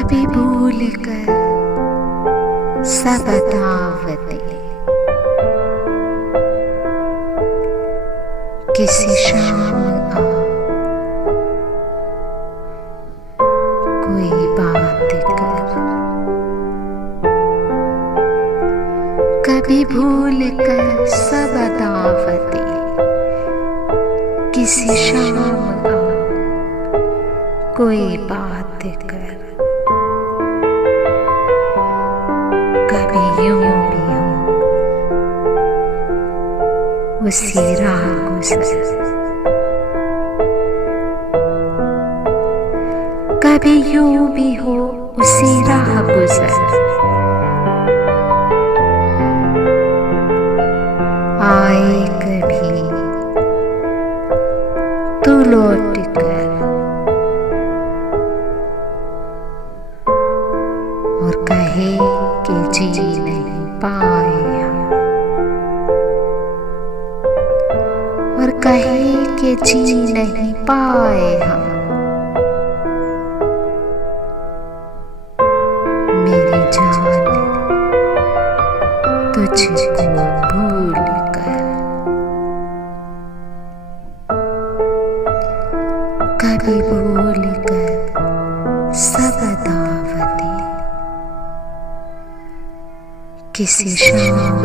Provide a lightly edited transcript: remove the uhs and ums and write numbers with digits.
कभी भूल कर सब दावते किसी शाम आ कोई बात कर। कभी भूल कर सब दावते किसी शाम आ कोई बात कर। कभी यूं भी हो उसी राह गुजर। कभी यूं भी हो उसी राह गुजर। आए कभी तू लौट कर और कहे कि जी नहीं पाए हम, और कहे कि जी नहीं पाए हम। मेरी जान तुझको भूल कर। कभी भूल कर सब दावते किसी शाम